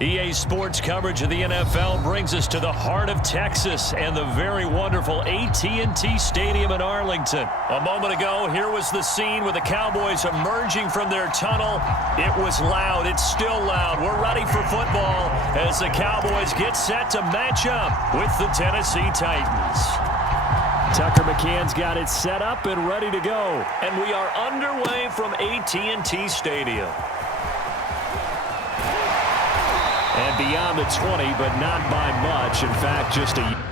EA Sports coverage of the NFL brings us to the heart of Texas and the very wonderful AT&T Stadium in Arlington. A moment ago, here was the scene with the Cowboys emerging from their tunnel. It was loud. It's still loud. We're ready for football as the Cowboys get set to match up with the Tennessee Titans. Tucker McCann's got it set up and ready to go. And we are underway from AT&T Stadium. And beyond the 20, but not by much. In fact, just a...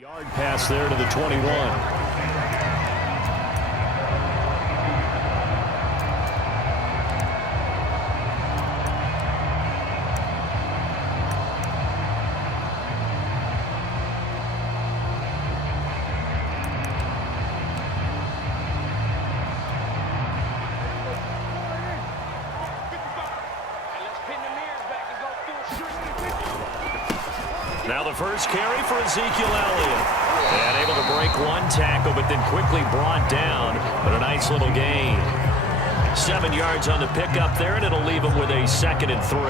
Yard pass there to the 21. Now the first carry for Ezekiel Elliott. And able to break one tackle, but then quickly brought down. But a nice little gain. 7 yards on the pickup there, and it'll leave him with a 2nd and 3.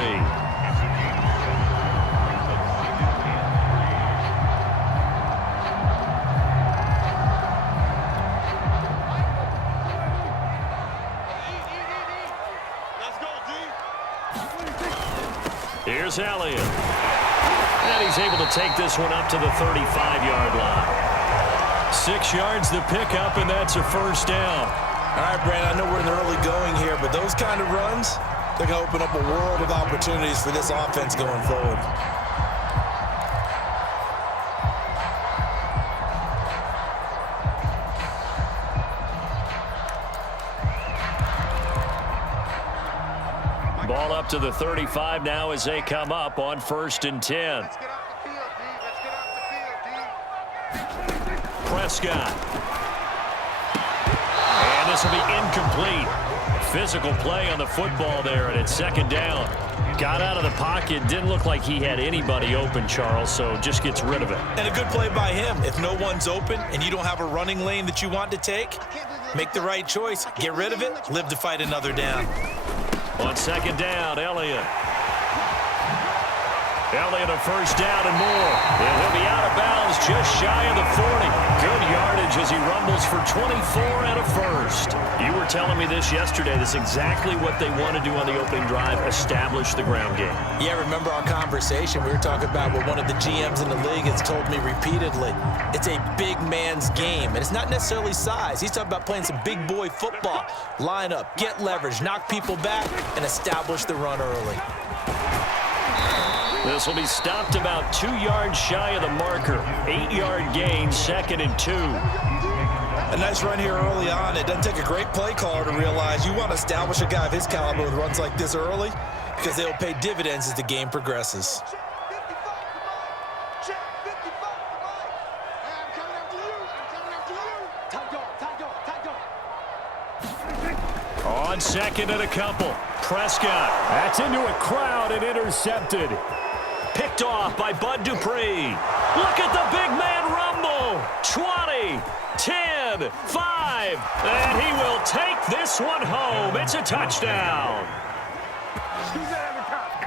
Here's Elliott. And he's able to take this one up to the 35-yard line. 6 yards the pickup, and that's a first down. All right, Brandon, I know we're in the early going here, but those kind of runs, they're going to open up a world of opportunities for this offense going forward. Ball up to the 35 now as they come up on 1st and 10. Let's get off the field, D. Let's get off the field, D. Prescott. And this will be incomplete. Physical play on the football there, and it's 2nd down. Got out of the pocket. Didn't look like he had anybody open, Charles, so just gets rid of it. And a good play by him. If no one's open and you don't have a running lane that you want to take, make the right choice. Get rid of it. Live to fight another down. On 2nd down, Elliott. Elliott a first down and more. And he'll be out of bounds just shy of the 40. Good yardage as he rumbles for 24 and a first. You were telling me this yesterday. This is exactly what they want to do on the opening drive, establish the ground game. Yeah, remember our conversation? We were talking about what one of the GMs in the league has told me repeatedly. It's a big man's game, and it's not necessarily size. He's talking about playing some big boy football. Line up, get leverage, knock people back, and establish the run early. This will be stopped about 2 yards shy of the marker. 8-yard gain, 2nd and 2. A nice run here early on. It doesn't take a great play caller to realize you want to establish a guy of his caliber with runs like this early because they'll pay dividends as the game progresses. On 2nd and a couple. Prescott. That's into a crowd and intercepted. Picked off by Bud Dupree. Look at the big man rumble. 20, 10, 5. And he will take this one home. It's a touchdown.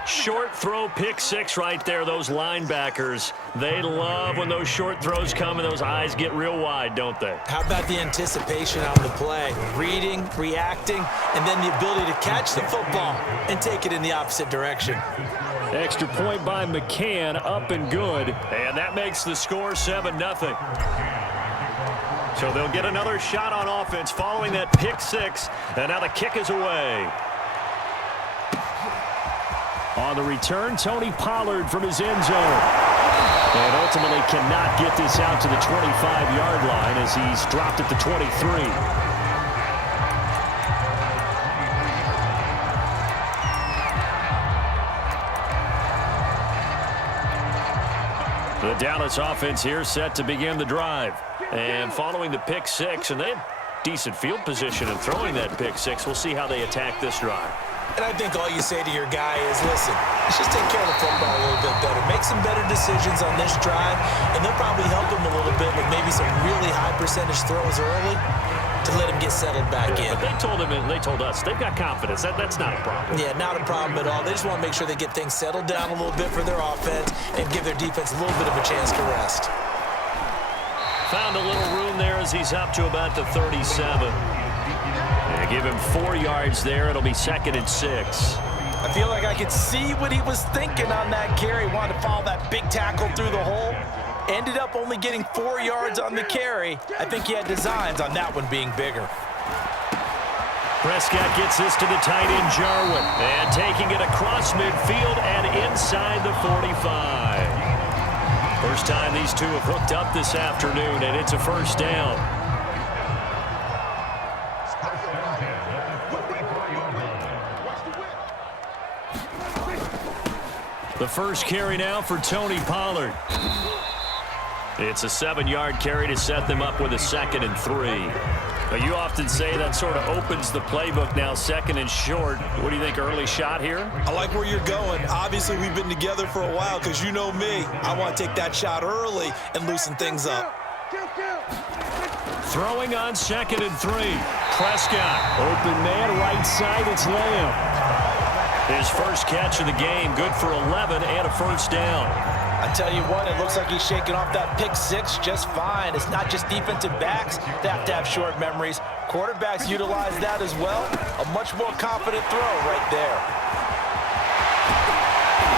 Short throw pick six right there. Those linebackers, they love when those short throws come and those eyes get real wide, don't they? How about the anticipation on the play? Reading, reacting, and then the ability to catch the football and take it in the opposite direction. Extra point by McCann, up and good. And that makes the score 7-0. So they'll get another shot on offense following that pick six. And now the kick is away. On the return, Tony Pollard from his end zone. And ultimately cannot get this out to the 25-yard line as he's dropped at the 23. The Dallas offense here set to begin the drive. And following the pick six, and they had decent field position in throwing that pick six. We'll see how they attack this drive. And I think all you say to your guy is, listen, let's just take care of the football a little bit better. Make some better decisions on this drive, and they'll probably help him a little bit with maybe some really high percentage throws early to let him get settled back in. But they told him and they told us they've got confidence. That's not a problem. Yeah, not a problem at all. They just want to make sure they get things settled down a little bit for their offense and give their defense a little bit of a chance to rest. Found a little room there as he's up to about the 37. And give him 4 yards there. It'll be 2nd and 6. I feel like I could see what he was thinking on that carry. Wanted to follow that big tackle through the hole. Ended up only getting 4 yards on the carry. I think he had designs on that one being bigger. Prescott gets this to the tight end, Jarwin. And taking it across midfield and inside the 45. First time these two have hooked up this afternoon, and it's a first down. The first carry now for Tony Pollard. It's a 7-yard carry to set them up with a 2nd and 3. Now, you often say that sort of opens the playbook now, 2nd and short. What do you think, early shot here? I like where you're going. Obviously, we've been together for a while because you know me. I want to take that shot early and loosen things up. Throwing on 2nd and 3. Prescott. Open man, right side, it's Lamb. His first catch of the game, good for 11 and a first down. I tell you what, it looks like he's shaking off that pick six just fine. It's not just defensive backs that have to have short memories. Quarterbacks utilize that as well. A much more confident throw right there.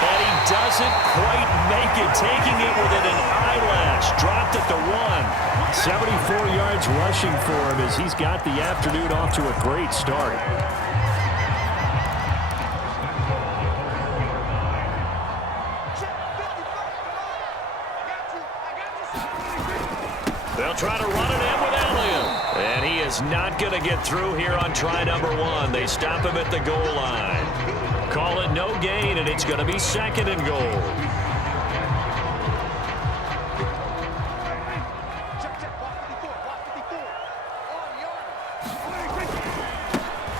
And he doesn't quite make it, taking it within an eyelash. Dropped at the 1. 74 yards rushing for him as he's got the afternoon off to a great start. They'll try to run it in with Elliott. And he is not going to get through here on try number 1. They stop him at the goal line. Call it no gain, and it's going to be 2nd and goal.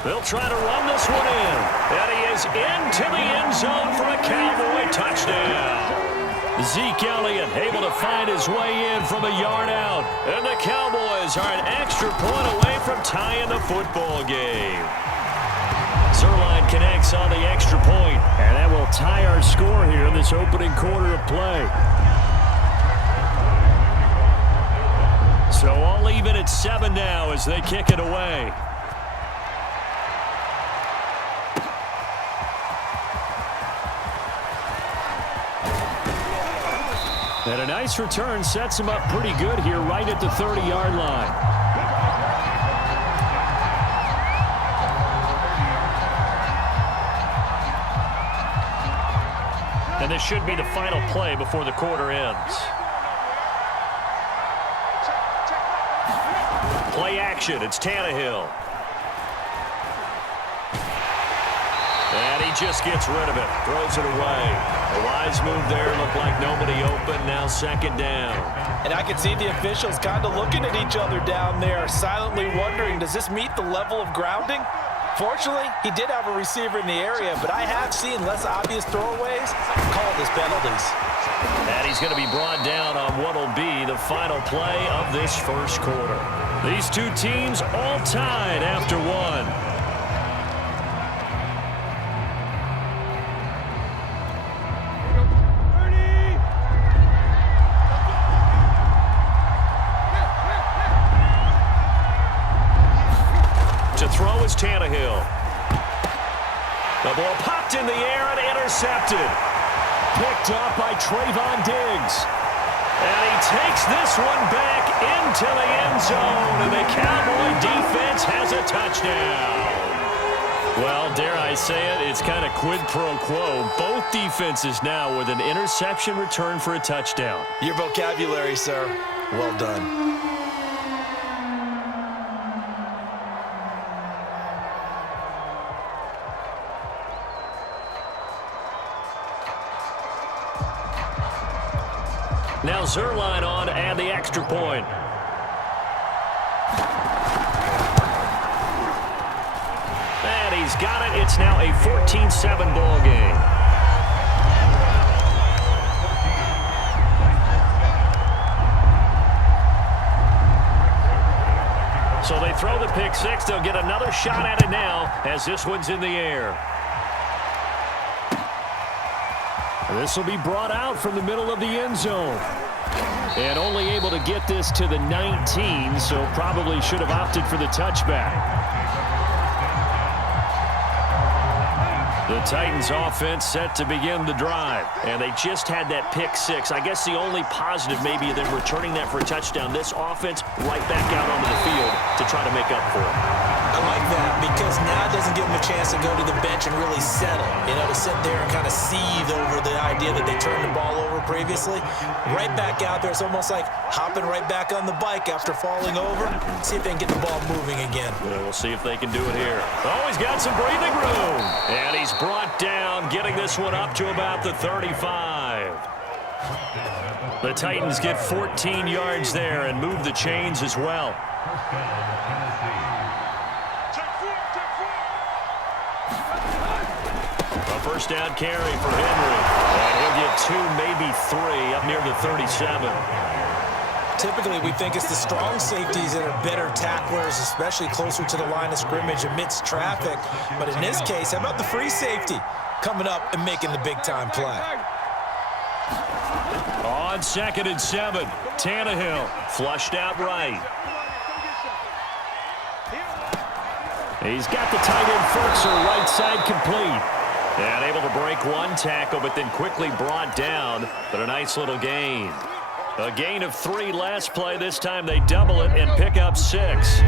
They'll try to run this one in. And he is into the end zone for a Cowboy touchdown. Zeke Elliott able to find his way in from a yard out. And the Cowboys are an extra point away from tying the football game. Zerline connects on the extra point, and that will tie our score here in this opening quarter of play. So all even at 7 now as they kick it away. And a nice return sets him up pretty good here right at the 30-yard line. And this should be the final play before the quarter ends. Play action. It's Tannehill. And he just gets rid of it. Throws it away. A wise move there. Looked like nobody open. Now 2nd down. And I can see the officials kind of looking at each other down there, silently wondering, does this meet the level of grounding? Fortunately, he did have a receiver in the area, but I have seen less obvious throwaways called as penalties. And he's going to be brought down on what will be the final play of this first quarter. These two teams all tied after 1. Tannehill. The ball popped in the air and intercepted. Picked up by Trayvon Diggs. And he takes this one back into the end zone. And the Cowboy defense has a touchdown. Well, dare I say it, it's kind of quid pro quo. Both defenses now with an interception return for a touchdown. Your vocabulary, sir. Well done. Now Zerline on and the extra point. And he's got it. It's now a 14-7 ball game. So they throw the pick six. They'll get another shot at it now as this one's in the air. This will be brought out from the middle of the end zone. And only able to get this to the 19, so probably should have opted for the touchback. The Titans offense set to begin the drive. And they just had that pick six. I guess the only positive maybe them returning that for a touchdown. This offense right back out onto the field to try to make up for it. I like that because now it doesn't give them a chance to go to the bench and really settle. You know, to sit there and kind of seethe over the idea that they turned the ball over previously. Right back out there. It's almost like hopping right back on the bike after falling over. See if they can get the ball moving again. Yeah, we'll see if they can do it here. Oh, he's got some breathing room. And he's brought down, getting this one up to about the 35. The Titans get 14 yards there and move the chains as well. A first down carry for Henry. And he'll get 2, maybe 3, up near the 37. Typically, we think it's the strong safeties that are better tacklers, especially closer to the line of scrimmage amidst traffic. But in this case, how about the free safety coming up and making the big-time play? On 2nd and 7, Tannehill flushed out right. He's got the tight end Ferkser right side complete. And able to break one tackle, but then quickly brought down. But a nice little gain. A gain of 3 last play. This time they double it and pick up 6.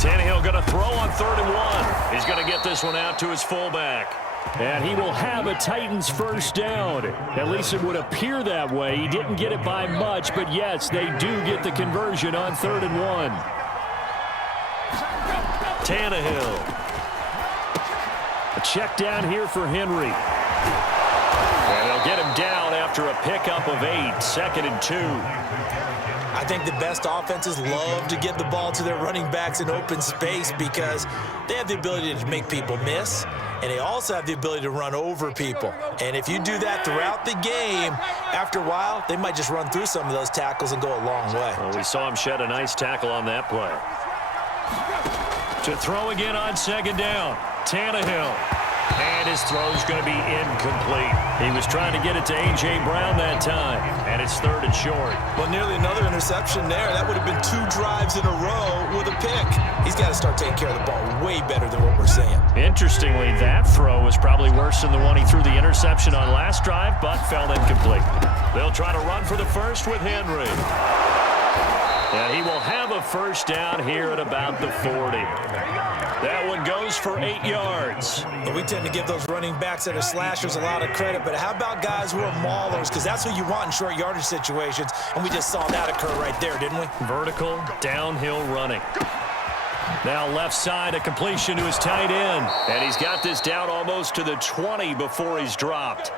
Tannehill going to throw on 3rd and 1. He's going to get this one out to his fullback. And he will have a Titans first down. At least it would appear that way. He didn't get it by much, but yes, they do get the conversion on 3rd and 1. Tannehill. A check down here for Henry. And they'll get him down after a pickup of 8, 2nd and 2. I think the best offenses love to get the ball to their running backs in open space because they have the ability to make people miss, and they also have the ability to run over people. And if you do that throughout the game, after a while, they might just run through some of those tackles and go a long way. Well, we saw him shed a nice tackle on that play. To throw again on 2nd down, Tannehill. And his throw's going to be incomplete. He was trying to get it to A.J. Brown that time, and it's 3rd and short. Well, nearly another interception there. That would have been 2 drives in a row with a pick. He's got to start taking care of the ball way better than what we're seeing. Interestingly, that throw was probably worse than the one he threw the interception on last drive, but fell incomplete. They'll try to run for the first with Henry. And he will have a first down here at about the 40. That one goes for 8 yards. And we tend to give those running backs that are slashers a lot of credit, but how about guys who are maulers? Because that's who you want in short yardage situations, and we just saw that occur right there, didn't we? Vertical, downhill running. Now left side, a completion to his tight end. And he's got this down almost to the 20 before he's dropped.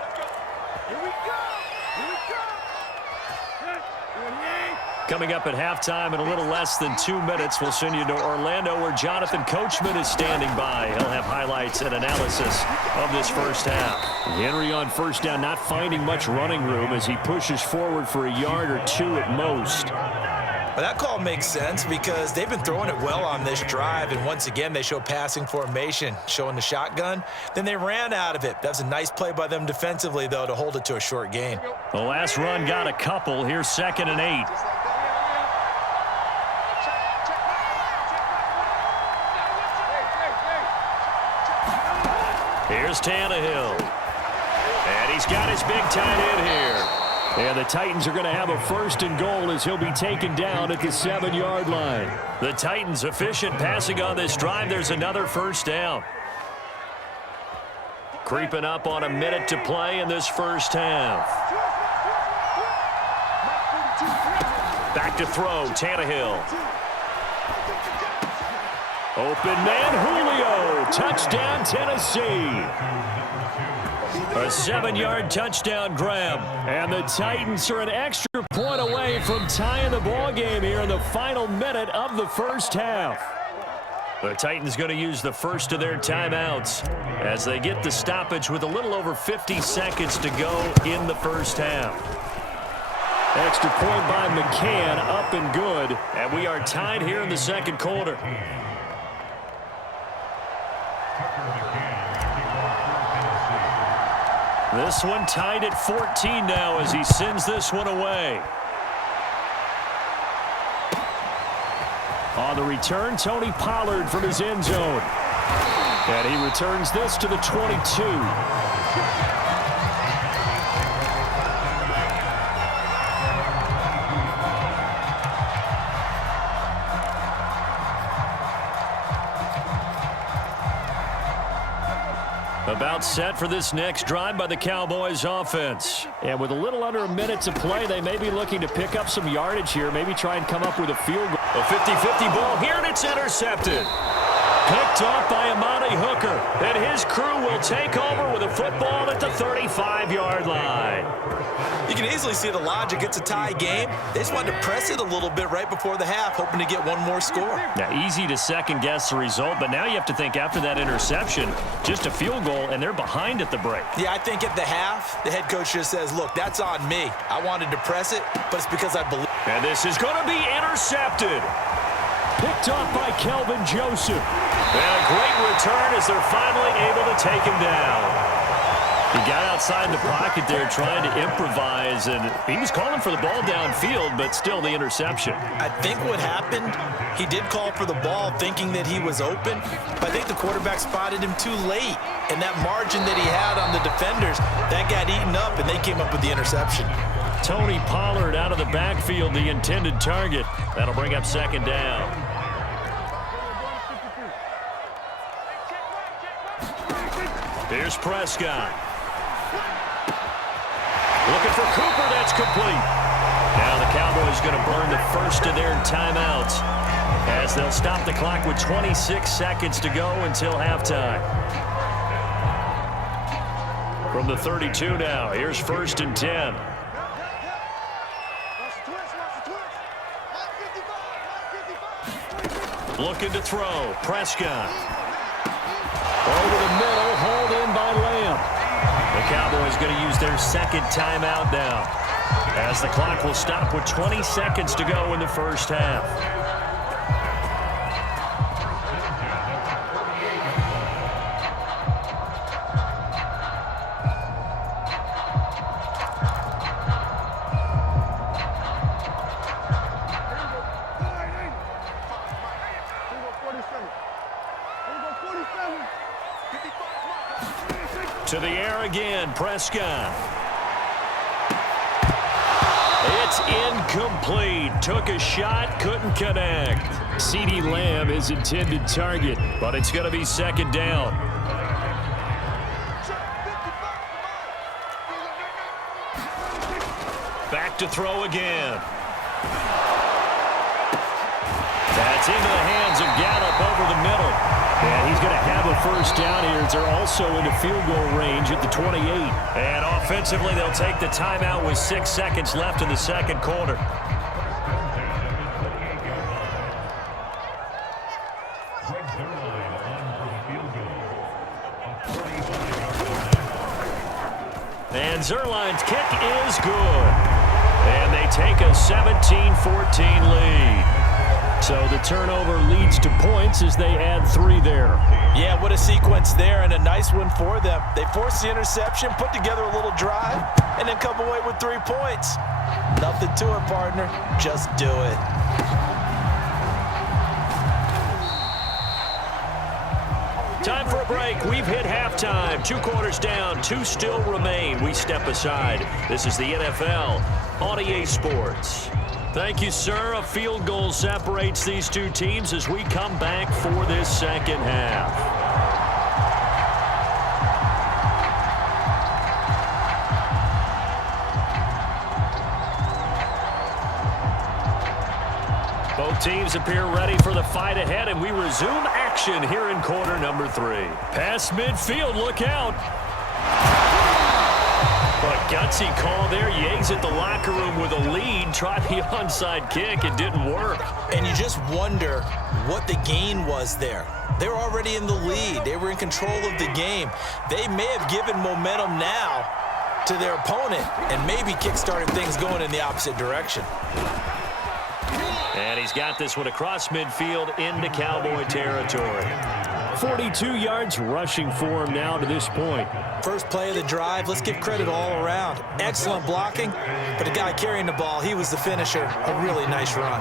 Coming up at halftime in a little less than 2 minutes, we'll send you to Orlando where Jonathan Coachman is standing by. He'll have highlights and analysis of this first half. Henry on first down, not finding much running room as he pushes forward for a yard or 2 at most. Well, that call makes sense because they've been throwing it well on this drive, and once again, they show passing formation, showing the shotgun. Then they ran out of it. That was a nice play by them defensively, though, to hold it to a short gain. The last run got a couple. Here's 2nd and 8. Here's Tannehill. And he's got his big tight end here. And the Titans are going to have a 1st and goal as he'll be taken down at the 7-yard line. The Titans efficient passing on this drive. There's another 1st down. Creeping up on a minute to play in this first half. Back to throw, Tannehill. Open man, Julio. Touchdown, Tennessee. A 7-yard touchdown grab. And the Titans are an extra point away from tying the ball game here in the final minute of the first half. The Titans going to use the first of their timeouts as they get the stoppage with a little over 50 seconds to go in the first half. Extra point by McCann, up and good. And we are tied here in the second quarter. This one tied at 14 now as he sends this one away. On the return, Tony Pollard from his end zone. And he returns this to the 22. About set for this next drive by the Cowboys offense. And with a little under a minute to play, they may be looking to pick up some yardage here, maybe try and come up with a field goal. A 50-50 ball here, and it's intercepted. Picked off by Amani Hooker. And his crew will take over with a football at the 35-yard line. You can easily see the logic. It's a tie game. They just wanted to press it a little bit right before the half, hoping to get one more score. Now, easy to second-guess the result, but now you have to think after that interception, just a field goal, and they're behind at the break. Yeah, I think at the half, the head coach just says, look, that's on me. I wanted to press it, but it's because I believe. And this is going to be intercepted. Picked off by Kelvin Joseph. And a great return as they're finally able to take him down. He got outside the pocket there trying to improvise, and he was calling for the ball downfield, but still the interception. I think what happened, he did call for the ball thinking that he was open, but I think the quarterback spotted him too late. And that margin that he had on the defenders, that got eaten up, and they came up with the interception. Tony Pollard out of the backfield, the intended target. That'll bring up 2nd down. Here's Prescott. Looking for Cooper, that's complete. Now the Cowboys going to burn the first of their timeouts as they'll stop the clock with 26 seconds to go until halftime. From the 32 now, here's 1st and 10. Looking to throw, Prescott. Over the middle, hauled in by Lamb. The Cowboys going to use their 2nd timeout now as the clock will stop with 20 seconds to go in the first half. To the air again, Prescott. It's incomplete. Took a shot, couldn't connect. CeeDee Lamb is intended target, but it's going to be 2nd down. Back to throw again. That's into the hands of Gallup over the middle. And he's going to have a 1st down here as they're also into field goal range at the 28. And offensively, they'll take the timeout with 6 seconds left in the second quarter. And Zerline's kick is good. And they take a 17-14 lead. So the turnover leads to points as they add 3 there. Yeah, what a sequence there, and a nice one for them. They forced the interception, put together a little drive, and then come away with 3 points. Nothing to it, partner. Just do it. Time for a break. We've hit halftime. 2 quarters down, 2 still remain. We step aside. This is the NFL on EA Sports. Thank you, sir. A field goal separates these 2 teams as we come back for this second half. Both teams appear ready for the fight ahead, and we resume action here in quarter number 3. Past midfield, look out. A gutsy call there. You exit the locker room with a lead. Try the onside kick. It didn't work. And you just wonder what the gain was there. They were already in the lead. They were in control of the game. They may have given momentum now to their opponent and maybe kick-started things going in the opposite direction. And he's got this one across midfield into Cowboy territory. 42 yards rushing for him now to this point. First play of the drive, let's give credit all around. Excellent blocking, but the guy carrying the ball, he was the finisher. A really nice run.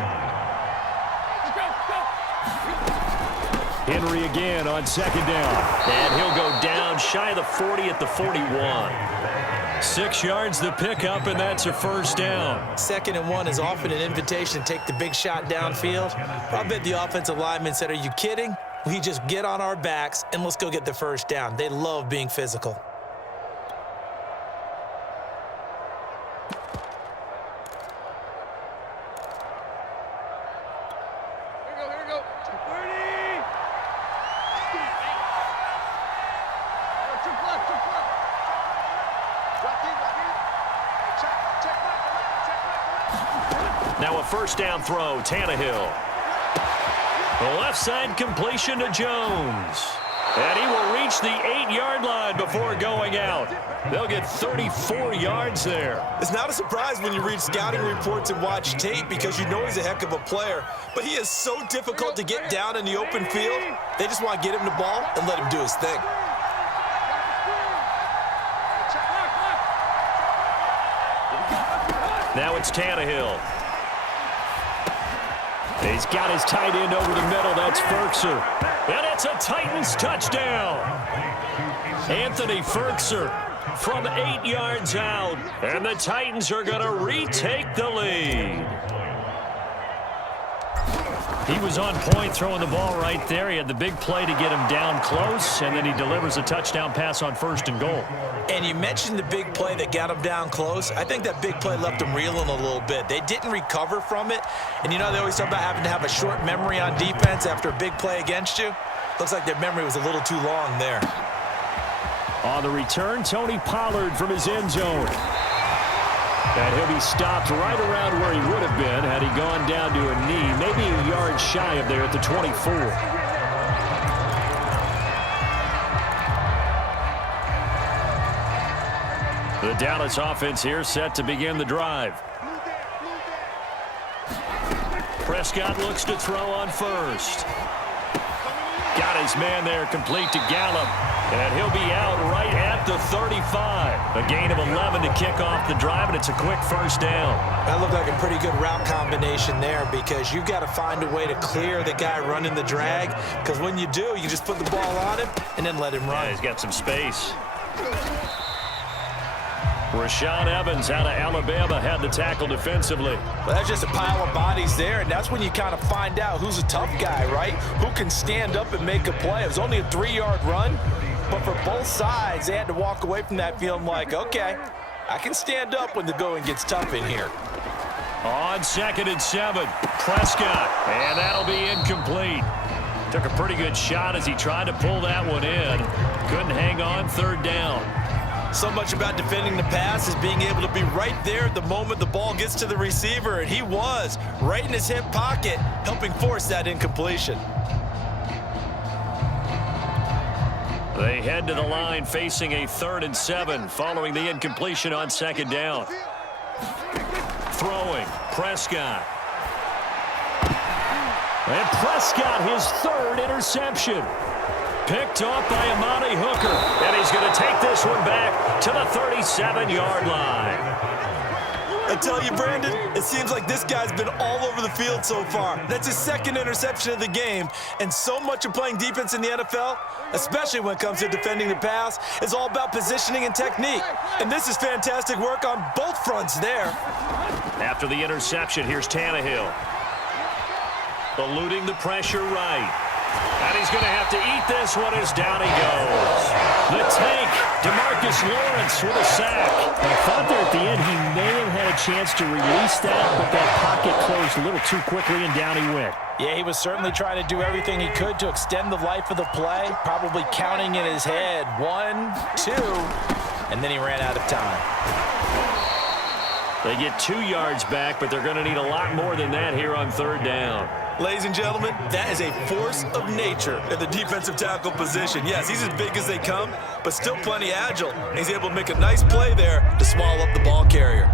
Henry again on second down. And he'll go down shy of the 40 at the 41. 6 yards the pickup, and that's a first down. 2nd and 1 is often an invitation to take the big shot downfield. I bet the offensive lineman said, are you kidding? We just get on our backs and let's go get the first down. They love being physical. Here we go. 30. Took left. Drop in. Check back. Now a first down throw, Tannehill. The left side completion to Jones. And he will reach the 8-yard line before going out. They'll get 34 yards there. It's not a surprise when you read scouting reports and watch tape because you know he's a heck of a player. But he is so difficult to get down in the open field. They just want to get him the ball and let him do his thing. Now it's Tannehill. He's got his tight end over the middle. That's Ferkser. And it's a Titans touchdown. Anthony Ferkser from 8 yards out. And the Titans are going to retake the lead. He was on point throwing the ball right there. He had the big play to get him down close, and then he delivers a touchdown pass on 1st and goal. And you mentioned the big play that got him down close. I think that big play left him reeling a little bit. They didn't recover from it. And you know they always talk about having to have a short memory on defense after a big play against you. Looks like their memory was a little too long there. On the return, Tony Pollard from his end zone. And he'll be stopped right around where he would have been had he gone down to a knee, maybe a yard shy of there at the 24. The Dallas offense here set to begin the drive. Prescott looks to throw on first. Got his man there complete to Gallup. And he'll be out right at the 35. A gain of 11 to kick off the drive, and it's a quick first down. That looked like a pretty good route combination there because you've got to find a way to clear the guy running the drag. Because when you do, you just put the ball on him and then let him run. Yeah, he's got some space. Rashaan Evans out of Alabama had the tackle defensively. Well, that's just a pile of bodies there, and that's when you kind of find out who's a tough guy, right? Who can stand up and make a play. It was only a 3-yard run, but for both sides, they had to walk away from that feeling like, okay, I can stand up when the going gets tough in here. On 2nd and 7, Prescott, and that'll be incomplete. Took a pretty good shot as he tried to pull that one in. Couldn't hang on, 3rd down. So much about defending the pass is being able to be right there at the moment the ball gets to the receiver, and he was right in his hip pocket, helping force that incompletion. They head to the line facing a 3rd and 7 following the incompletion on 2nd down. Throwing, Prescott. And Prescott, his third interception. Picked off by Amani Hooker. And he's going to take this one back to the 37-yard line. I tell you, Brandon, it seems like this guy's been all over the field so far. That's his second interception of the game. And so much of playing defense in the NFL, especially when it comes to defending the pass, is all about positioning and technique. And this is fantastic work on both fronts there. After the interception, here's Tannehill. Eluding the pressure right. And he's going to have to eat this one as down he goes. The tank, DeMarcus Lawrence with a sack. I thought there at the end he may have had a chance to release that, but that pocket closed a little too quickly and down he went. Yeah, he was certainly trying to do everything he could to extend the life of the play, probably counting in his head 1, 2, and then he ran out of time. They get 2 yards back, but they're going to need a lot more than that here on third down. Ladies and gentlemen, that is a force of nature at the defensive tackle position. Yes, he's as big as they come, but still plenty agile. He's able to make a nice play there to small up the ball carrier.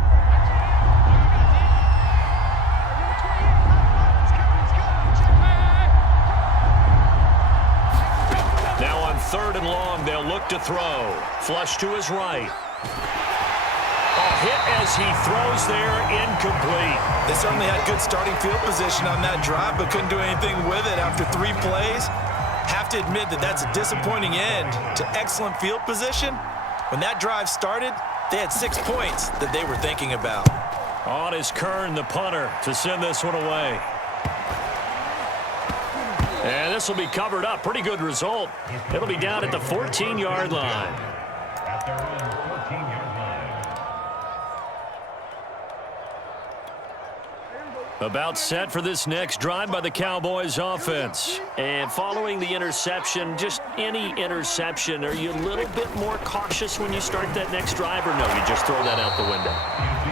Now on third and long, they'll look to throw. Flush to his right. A hit as he throws there, incomplete. They certainly had good starting field position on that drive, but couldn't do anything with it after 3 plays. Have to admit that that's a disappointing end to excellent field position. When that drive started, they had 6 points that they were thinking about. On is Kern, the punter, to send this one away. And this will be covered up. Pretty good result. It'll be down at the 14-yard line. About set for this next drive by the Cowboys offense. And following the interception, just any interception, are you a little bit more cautious when you start that next drive, or no, you just throw that out the window?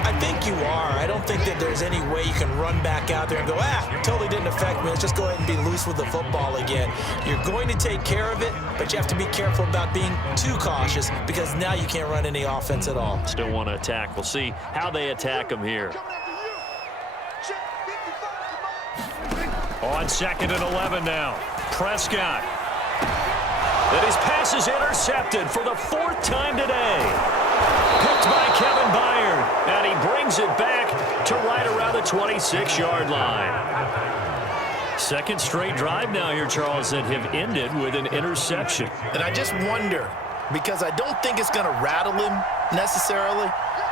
I think you are. I don't think that there's any way you can run back out there and go, totally didn't affect me. Let's just go ahead and be loose with the football again. You're going to take care of it, but you have to be careful about being too cautious because now you can't run any offense at all. Still want to attack. We'll see how they attack them here. On 2nd and 11 now. Prescott. And his pass is intercepted for the 4th time today. Picked by Kevin Byard. And he brings it back to right around the 26-yard line. Second straight drive now here, Charles, that have ended with an interception. And I just wonder, because I don't think it's going to rattle him necessarily,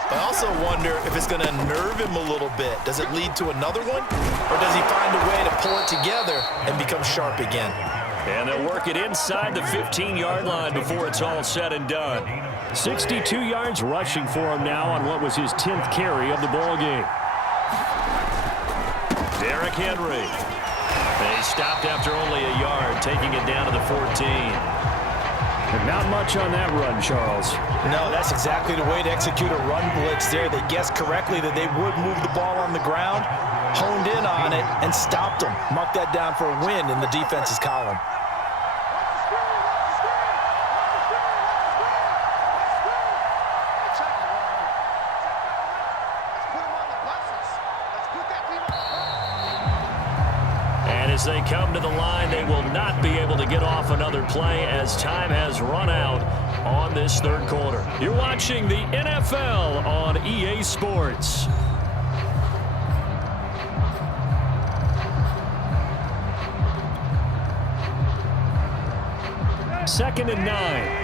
I also wonder if it's going to nerve him a little bit. Does it lead to another one? Or does he find a way to pull it together and become sharp again? And they'll work it inside the 15-yard line before it's all said and done. 62 yards rushing for him now on what was his 10th carry of the ball game. Derrick Henry. They stopped after only a yard, taking it down to the 14. And not much on that run, Charles. No, that's exactly the way to execute a run blitz there. They guessed correctly that they would move the ball on the ground, honed in on it, and stopped them. Mark that down for a win in the defense's column. As they come to the line, they will not be able to get off another play as time has run out on this third quarter. You're watching the NFL on EA Sports. Second and 9.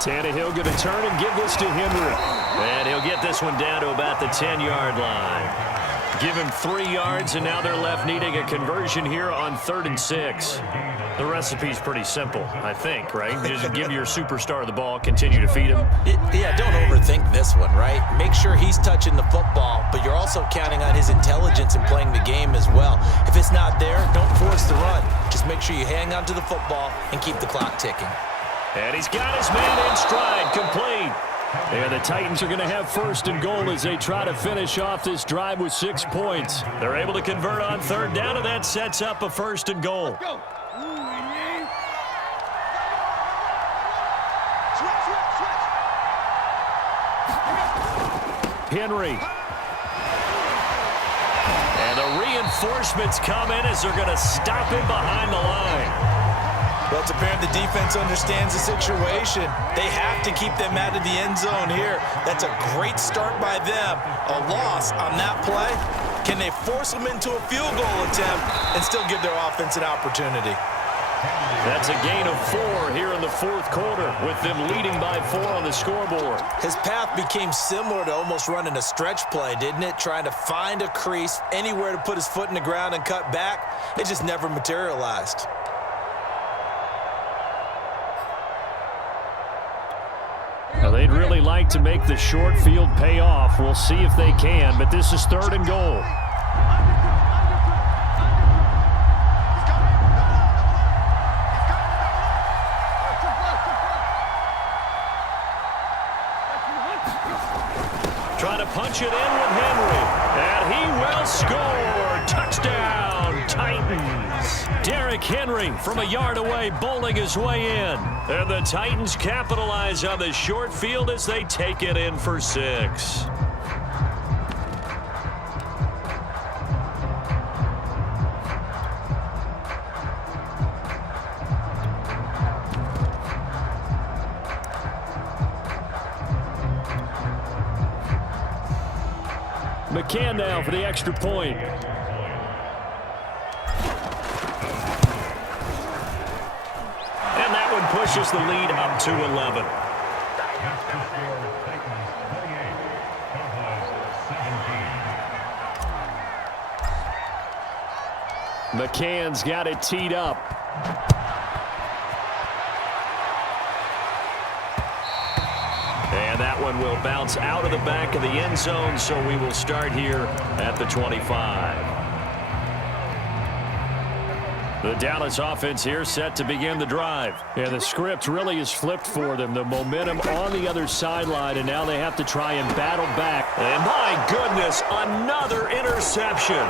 Tannehill going to turn and give this to Henry. And he'll get this one down to about the 10-yard line. Give him 3 yards, and now they're left needing a conversion here on 3rd and 6. The recipe's pretty simple, I think, right? Just give your superstar the ball, continue to feed him. Yeah, don't overthink this one, right? Make sure he's touching the football, but you're also counting on his intelligence in playing the game as well. If it's not there, don't force the run. Just make sure you hang on to the football and keep the clock ticking. And he's got his man in stride, complete. And the Titans are going to have 1st and goal as they try to finish off this drive with 6 points. They're able to convert on 3rd down, and that sets up a 1st and goal. Henry. And the reinforcements come in as they're going to stop him behind the line. Well, it's apparent the defense understands the situation. They have to keep them out of the end zone here. That's a great start by them. A loss on that play. Can they force them into a field goal attempt and still give their offense an opportunity? That's a gain of 4 here in the fourth quarter, with them leading by 4 on the scoreboard. His path became similar to almost running a stretch play, didn't it? Trying to find a crease, anywhere to put his foot in the ground and cut back. It just never materialized. Well, they'd really like to make the short field pay off. We'll see if they can, but this is 3rd and goal. Trying to punch it in with Henry. And he will score. Touchdown, Titans. Derrick Henry from a yard away bowling his way in. And the Titans capitalize on the short field as they take it in for 6. McCann now for the extra point. And that one pushes the lead up to 11. McCann's got it teed up. And that one will bounce out of the back of the end zone, so we will start here at the 25. The Dallas offense here set to begin the drive. And the script really is flipped for them. The momentum on the other sideline, and now they have to try and battle back. And my goodness, another interception.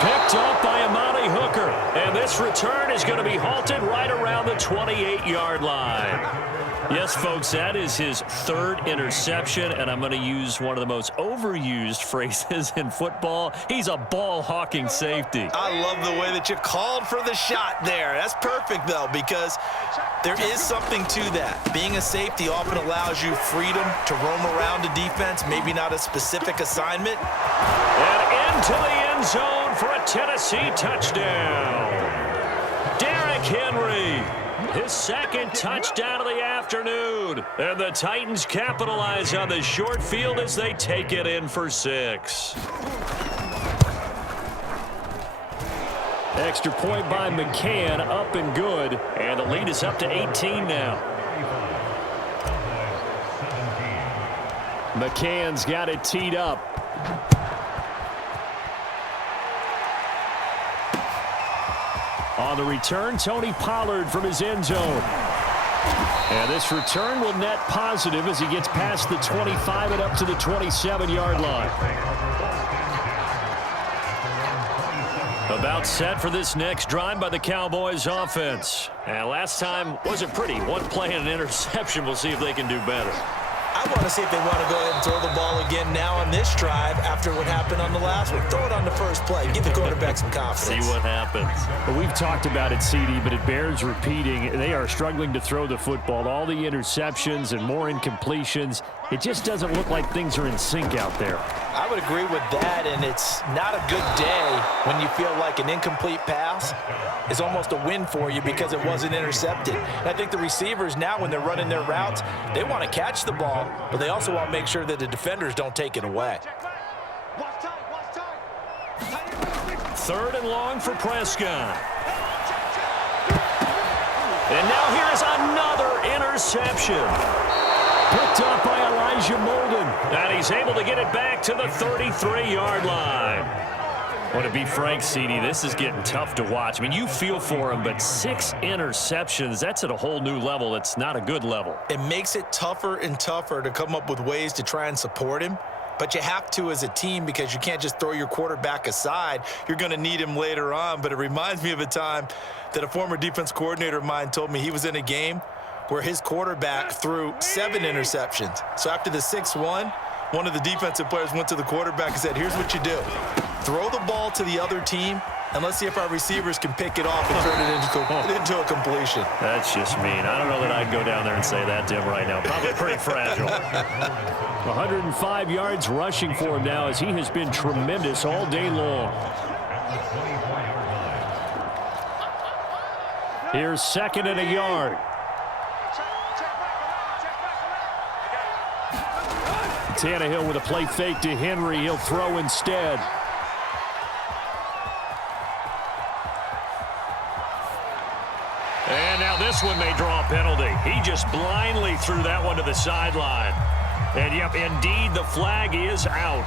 Picked up by Amani Hooker. And this return is going to be halted right around the 28-yard line. Yes, folks, that is his 3rd interception, and I'm going to use one of the most overused phrases in football. He's a ball-hawking safety. I love the way that you called for the shot there. That's perfect, though, because there is something to that. Being a safety often allows you freedom to roam around a defense, maybe not a specific assignment. And into the end zone for a Tennessee touchdown. Derrick Henry. His 2nd touchdown of the afternoon. And the Titans capitalize on the short field as they take it in for 6. Extra point by McCann, up and good. And the lead is up to 18 now. McCann's got it teed up. On the return, Tony Pollard from his end zone. And this return will net positive as he gets past the 25 and up to the 27-yard line. About set for this next drive by the Cowboys offense. And last time wasn't pretty. One play and an interception. We'll see if they can do better. I want to see if they want to go ahead and throw the ball again now on this drive after what happened on the last one. Throw it on the first play. Give the quarterback some confidence. See what happens. Well, we've talked about it, CD, but it bears repeating. They are struggling to throw the football. All the interceptions and more incompletions. It just doesn't look like things are in sync out there. I would agree with that, and it's not a good day when you feel like an incomplete pass is almost a win for you because it wasn't intercepted. And I think the receivers now, when they're running their routes, they want to catch the ball, but they also want to make sure that the defenders don't take it away. 3rd and long for Prescott. And now here's another interception. Picked up by Elijah Molden. And he's able to get it back to the 33-yard line. Well, to be frank, CD, this is getting tough to watch. I mean, you feel for him, but 6 interceptions, that's at a whole new level. It's not a good level. It makes it tougher and tougher to come up with ways to try and support him. But you have to as a team because you can't just throw your quarterback aside. You're going to need him later on. But it reminds me of a time that a former defense coordinator of mine told me he was in a game where his quarterback threw 7 interceptions. So after the 6th one, one of the defensive players went to the quarterback and said, here's what you do. Throw the ball to the other team, and let's see if our receivers can pick it off and turn it into a completion. That's just mean. I don't know that I'd go down there and say that to him right now. Probably pretty fragile. 105 yards rushing for him now as he has been tremendous all day long. Here's 2nd and a yard. Tannehill with a play fake to Henry. He'll throw instead. And now this one may draw a penalty. He just blindly threw that one to the sideline. And, yep, indeed, the flag is out.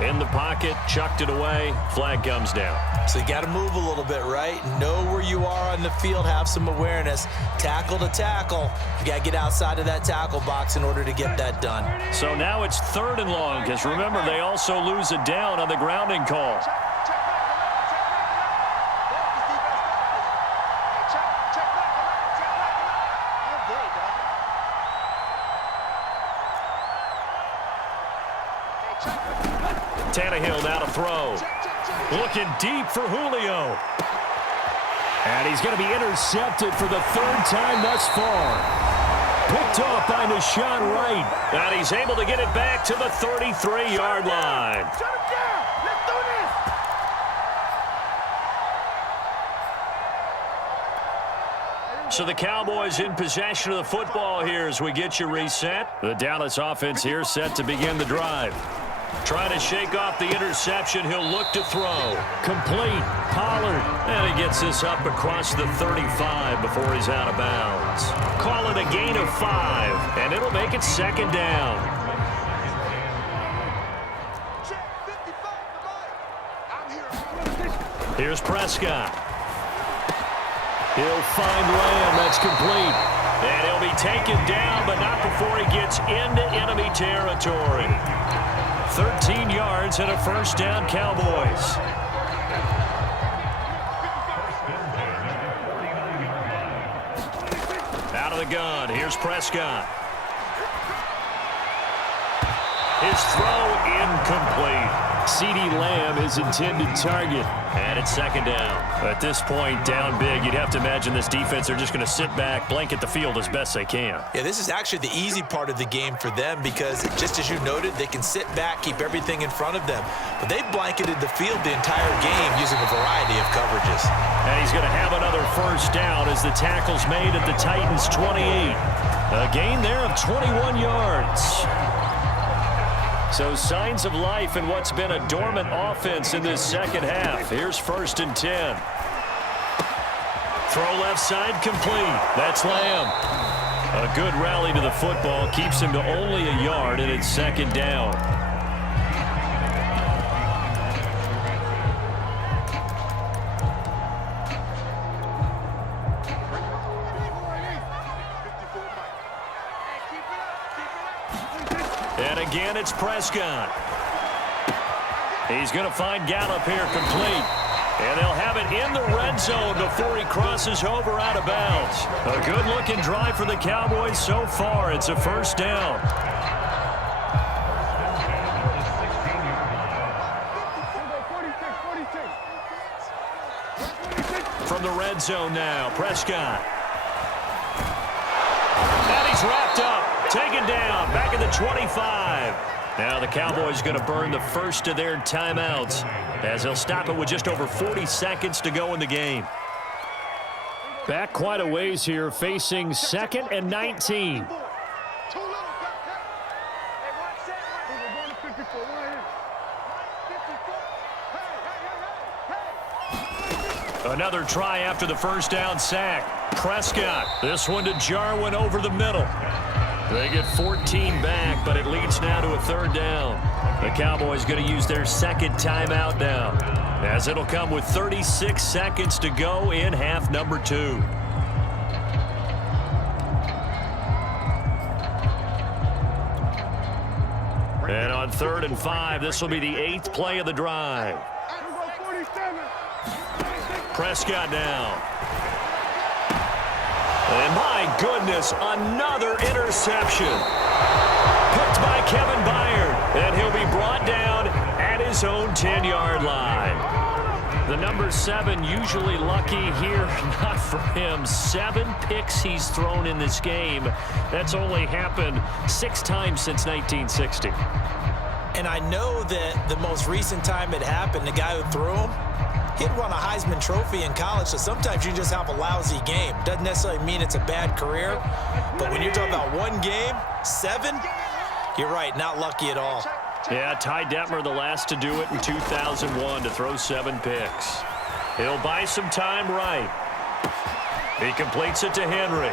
In the pocket, chucked it away. Flag comes down. So you got to move a little bit, right? Know where you are on the field. Have some awareness. Tackle to tackle. You got to get outside of that tackle box in order to get that done. So now it's 3rd and long because, remember, they also lose it down on the grounding call. Tannehill now to throw. Looking deep for Julio. And he's going to be intercepted for the 3rd time thus far. Picked off by Deshaun Wright. And he's able to get it back to the 33-yard line. Shut him down. Let's do this. So the Cowboys in possession of the football here as we get you reset. The Dallas offense here set to begin the drive. Trying to shake off the interception. He'll look to throw. Complete. Pollard. And he gets this up across the 35 before he's out of bounds. Call it a gain of 5, and it'll make it 2nd down. Here's Prescott. He'll find Lamb. That's complete. And he'll be taken down, but not before he gets into enemy territory. 13 yards and a 1st down, Cowboys. Out of the gun. Here's Prescott. His throw incomplete. CeeDee Lamb is intended target. And it's 2nd down. At this point, down big, you'd have to imagine this defense are just going to sit back, blanket the field as best they can. Yeah, this is actually the easy part of the game for them because, just as you noted, they can sit back, keep everything in front of them. But they blanketed the field the entire game using a variety of coverages. And he's going to have another 1st down as the tackle's made at the Titans' 28. A gain there of 21 yards. So signs of life in what's been a dormant offense in this 2nd half. Here's 1st and 10. Throw left side complete. That's Lamb. A good rally to the football keeps him to only a yard, and it's 2nd down. And again, it's Prescott. He's going to find Gallup here complete. And they'll have it in the red zone before he crosses over out of bounds. A good-looking drive for the Cowboys so far. It's a 1st down. From the red zone now, Prescott. And he's wrapped up. Taken down, back at the 25. Now the Cowboys going to burn the 1st of their timeouts as they'll stop it with just over 40 seconds to go in the game. Back quite a ways here, facing 2nd and 19. Another try after the 1st down sack. Prescott, this one to Jarwin over the middle. They get 14 back, but it leads now to a 3rd down. The Cowboys going to use their 2nd timeout now, as it'll come with 36 seconds to go in half number 2. And on 3rd and 5, this will be the 8th play of the drive. Prescott now. And my goodness, another interception. Picked by Kevin Byard. And he'll be brought down at his own 10-yard line. The number 7 usually lucky here, not for him. 7 picks he's thrown in this game. That's only happened 6 times since 1960. And I know that the most recent time it happened, the guy who threw him, he'd won a Heisman Trophy in college, so sometimes you just have a lousy game. Doesn't necessarily mean it's a bad career, but when you're talking about one game, 7, you're right, not lucky at all. Yeah, Ty Detmer, the last to do it in 2001, to throw 7 picks. He'll buy some time right. He completes it to Henry.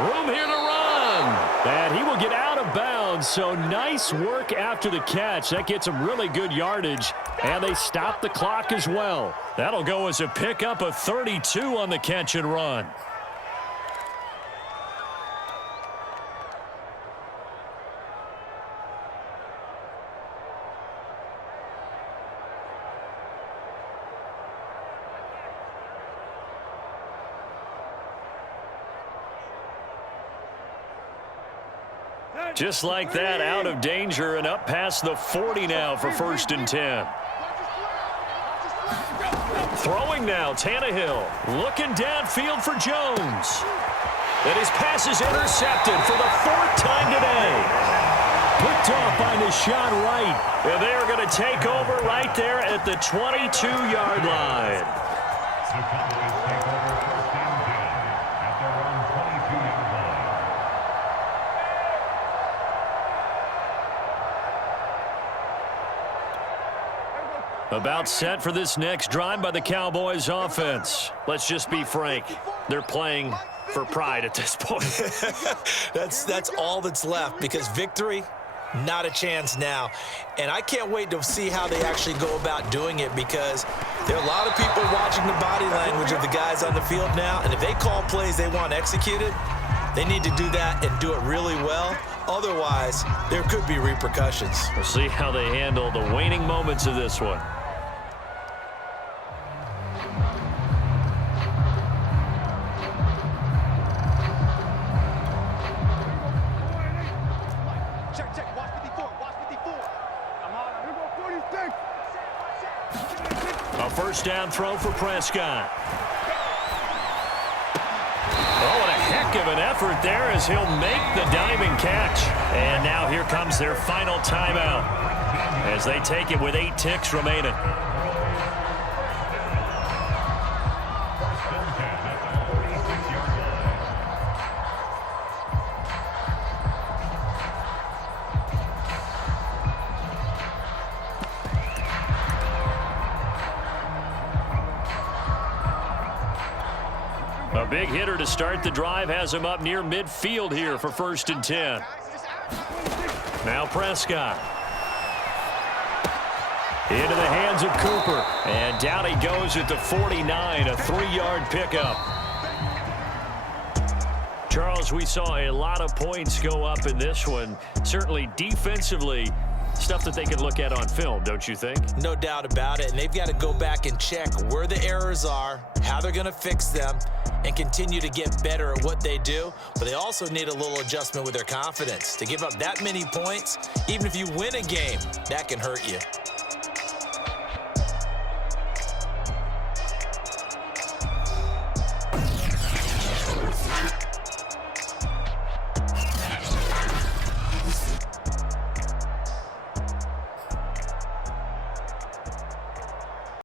Room here to run. And he will get out of bounds, so nice work after the catch. That gets him really good yardage, and they stop the clock as well. That'll go as a pickup of 32 on the catch and run. Just like that, out of danger and up past the 40 now for 1st and 10. Throwing now, Tannehill. Looking downfield for Jones. And his pass is intercepted for the 4th time today. Picked off by Nashad Wright. And they are going to take over right there at the 22-yard line. The Cowboys take over 1st and 10 at their own 22-yard line. About set for this next drive by the Cowboys offense. Let's just be frank. They're playing for pride at this point. That's all that's left, because victory, not a chance now. And I can't wait to see how they actually go about doing it, because there are a lot of people watching the body language of the guys on the field now, and if they call plays they want executed, they need to do that and do it really well. Otherwise, there could be repercussions. We'll see how they handle the waning moments of this one. Check. Watch 54. Watch 54. Here go 46. A 1st down throw for Prescott. Oh, what a heck of an effort there as he'll make the diving catch. And now here comes their final timeout as they take it with 8 ticks remaining. A big hitter to start the drive has him up near midfield here for 1st and 10. Now Prescott. Into the hands of Cooper. And down he goes at the 49, a 3-yard pickup. Charles, we saw a lot of points go up in this one. Certainly defensively, stuff that they can look at on film, don't you think? No doubt about it, and they've got to go back and check where the errors are, how they're going to fix them, and continue to get better at what they do. But they also need a little adjustment with their confidence. To give up that many points, even if you win a game, that can hurt you.